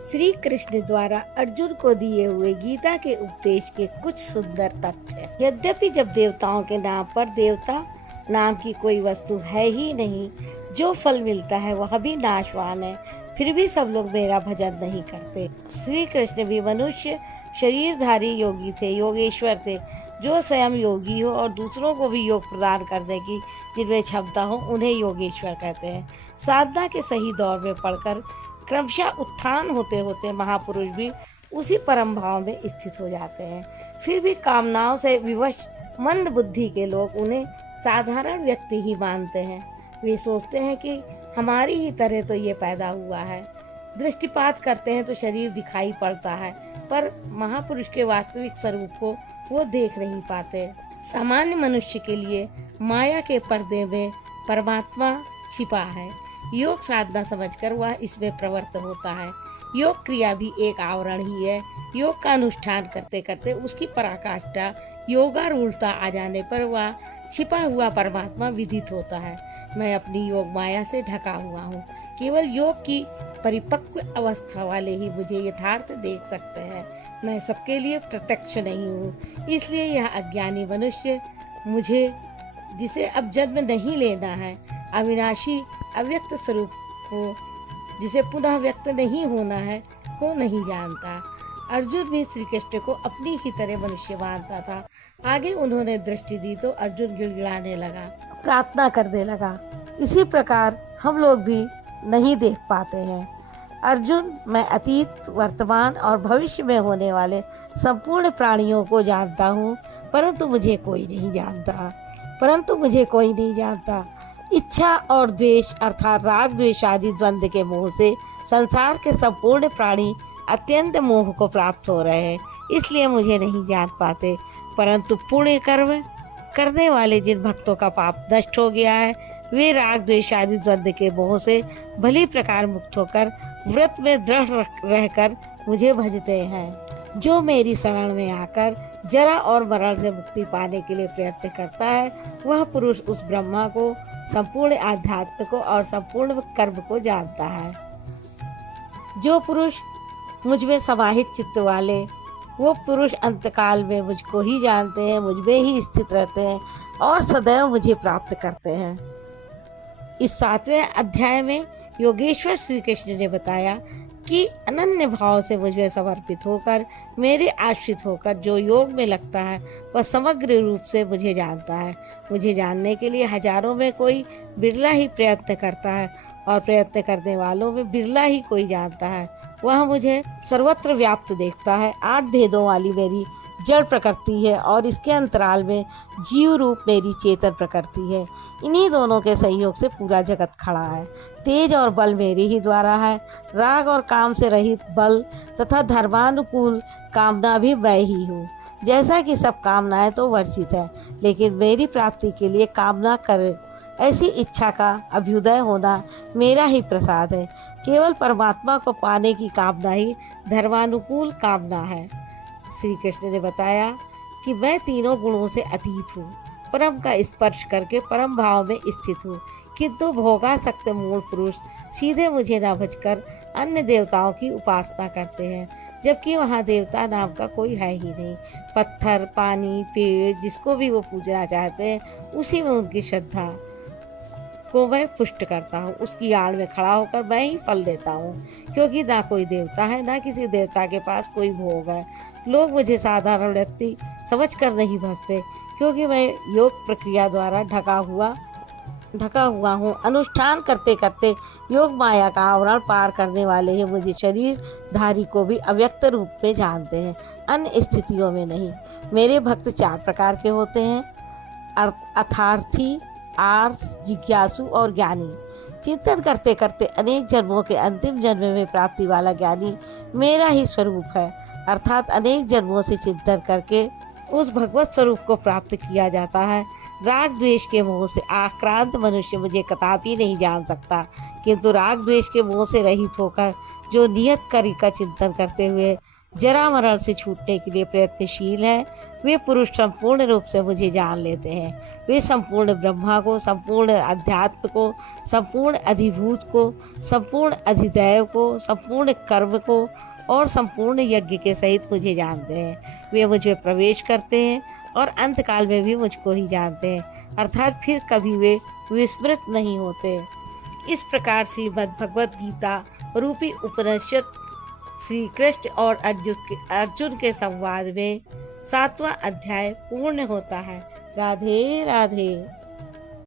श्री कृष्ण द्वारा अर्जुन को दिए हुए गीता के उपदेश के कुछ सुंदर तथ्य। यद्यपि जब देवताओं के नाम पर देवता नाम की कोई वस्तु है ही नहीं, जो फल मिलता है वह भी नाशवान है, फिर भी सब लोग मेरा भजन नहीं करते। श्री कृष्ण भी मनुष्य शरीरधारी योगी थे, योगेश्वर थे, जो स्वयं योगी हो और दूसरों को भी योग प्रदान करने की जिनमें क्षमता हो, उन्हें योगेश्वर कहते हैं। साधना के सही दौर में पढ़कर क्रमशः उत्थान होते होते महापुरुष भी उसी परम भाव में स्थित हो जाते हैं। फिर भी कामनाओं से विवश मंद बुद्धि के लोग उन्हें साधारण व्यक्ति ही मानते हैं। वे सोचते हैं कि हमारी ही तरह तो ये पैदा हुआ है। दृष्टिपात करते हैं तो शरीर दिखाई पड़ता है, पर महापुरुष के वास्तविक स्वरूप को वो देख नहीं पाते। सामान्य मनुष्य के लिए माया के पर्दे में परमात्मा छिपा है। योग साधना समझकर वह इसमें प्रवृत्त होता है। योग क्रिया भी एक आवरण ही है। योग का अनुष्ठान करते करते उसकी पराकाष्ठा योगारूढ़ता आ जाने पर वह छिपा हुआ परमात्मा विदित होता है। मैं अपनी योग माया से ढका हुआ हूँ। केवल योग की परिपक्व अवस्था वाले ही मुझे यथार्थ देख सकते हैं। मैं सबके लिए प्रत्यक्ष नहीं हूँ। इसलिए यह अज्ञानी मनुष्य मुझे, जिसे अब जन्म नहीं लेना है, अविनाशी अव्यक्त स्वरूप को, जिसे पुनः व्यक्त नहीं होना है, को नहीं जानता। अर्जुन भी श्री कृष्ण को अपनी ही तरह मनुष्य मानता था। आगे उन्होंने दृष्टि दी तो अर्जुन गिड़गिड़ाने लगा, प्रार्थना करने लगा। इसी प्रकार हम लोग भी नहीं देख पाते हैं। अर्जुन, मैं अतीत, वर्तमान और भविष्य में होने वाले संपूर्ण प्राणियों को जानता हूँ, परंतु मुझे कोई नहीं जानता। इच्छा और द्वेष अर्थात राग द्वेष आदि द्वंद्व के मोह से संसार के संपूर्ण प्राणी अत्यंत मोह को प्राप्त हो रहे हैं, इसलिए मुझे नहीं जान पाते। परंतु पुण्य कर्म करने वाले जिन भक्तों का पाप नष्ट हो गया है, वे राग द्वेष आदि द्वंद्व के मोह से भली प्रकार मुक्त होकर व्रत में दृढ़ रहकर मुझे भजते हैं। जो मेरी शरण में आकर जरा और मरण से मुक्ति पाने के लिए प्रयत्न करता है, वह पुरुष उस ब्रह्मा को, संपूर्ण आध्यात्म को और संपूर्ण कर्म को जानता है। जो पुरुष मुझ में समाहित चित्त वाले, वो पुरुष अंतकाल में मुझको ही जानते हैं, मुझ में ही स्थित रहते हैं और सदैव मुझे प्राप्त करते हैं। इस 7वें अध्याय में योगेश्वर श्री कृष्ण ने बताया कि अनन्य भाव से मुझ में समर्पित होकर, मेरे आश्रित होकर जो योग में लगता है, वह समग्र रूप से मुझे जानता है। मुझे जानने के लिए हजारों में कोई बिरला ही प्रयत्न करता है और प्रयत्न करने वालों में बिरला ही कोई जानता है। वह मुझे सर्वत्र व्याप्त देखता है। 8 भेदों वाली मेरी जड़ प्रकृति है और इसके अंतराल में जीव रूप मेरी चेतन प्रकृति है। इन्हीं दोनों के सहयोग से पूरा जगत खड़ा है। तेज और बल मेरे ही द्वारा है। राग और काम से रहित बल तथा धर्मानुकूल कामना भी मैं ही हूँ। जैसा कि सब कामनाएं तो वर्जित है, लेकिन मेरी प्राप्ति के लिए कामना करे ऐसी इच्छा का अभ्युदय होना मेरा ही प्रसाद है। केवल परमात्मा को पाने की कामना ही धर्मानुकूल कामना है। श्री कृष्ण ने बताया कि मैं तीनों गुणों से अतीत हूँ, परम का स्पर्श करके परम भाव में स्थित हूँ, किंतु भोगासक्त मूल पुरुष सीधे मुझे न भजकर अन्य देवताओं की उपासना करते हैं, जबकि वहाँ देवता नाम का कोई है ही नहीं। पत्थर, पानी, पेड़, जिसको भी वो पूजना चाहते हैं, उसी में उनकी श्रद्धा को मैं पुष्ट करता हूँ। उसकी आड़ में खड़ा होकर मैं ही फल देता हूँ, क्योंकि ना कोई देवता है, ना किसी देवता के पास कोई भोग है। लोग मुझे साधारण व्यक्ति समझकर नहीं भजते, क्योंकि मैं योग प्रक्रिया द्वारा ढका हुआ हूँ। अनुष्ठान करते करते योग माया का आवरण पार करने वाले ही मुझे शरीरधारी को भी अव्यक्त रूप में जानते हैं, अन्य स्थितियों में नहीं। मेरे भक्त 4 प्रकार के होते हैं: अर्थार्थी, आर्थ, जिज्ञासु और ज्ञानी। चिंतन करते करते अनेक जन्मों के अंतिम जन्म में प्राप्ति वाला ज्ञानी मेरा ही स्वरूप है, अर्थात अनेक जन्मों से चिंतन करके उस भगवत स्वरूप को प्राप्त किया जाता है। राग द्वेष के मोह से आक्रांत मनुष्य मुझे कदापि नहीं जान सकता, किंतु राग द्वेष के मोह से रहित होकर जो नियत करी का चिंतन करते हुए जरा मरण से छूटने के लिए प्रयत्नशील है, वे पुरुष संपूर्ण रूप से मुझे जान लेते हैं। वे संपूर्ण ब्रह्मा को, संपूर्ण अध्यात्म को, संपूर्ण अधिभूत को, संपूर्ण अधिदैव को, संपूर्ण कर्म को और संपूर्ण यज्ञ के सहित मुझे जानते हैं। वे मुझ में प्रवेश करते हैं और अंतकाल में भी मुझको ही जानते हैं, अर्थात फिर कभी वे विस्मृत नहीं होते। इस प्रकार श्रीमद् भगवद गीता रूपी उपनिषद श्री कृष्ण और अर्जुन के संवाद में 7वां अध्याय पूर्ण होता है। राधे राधे।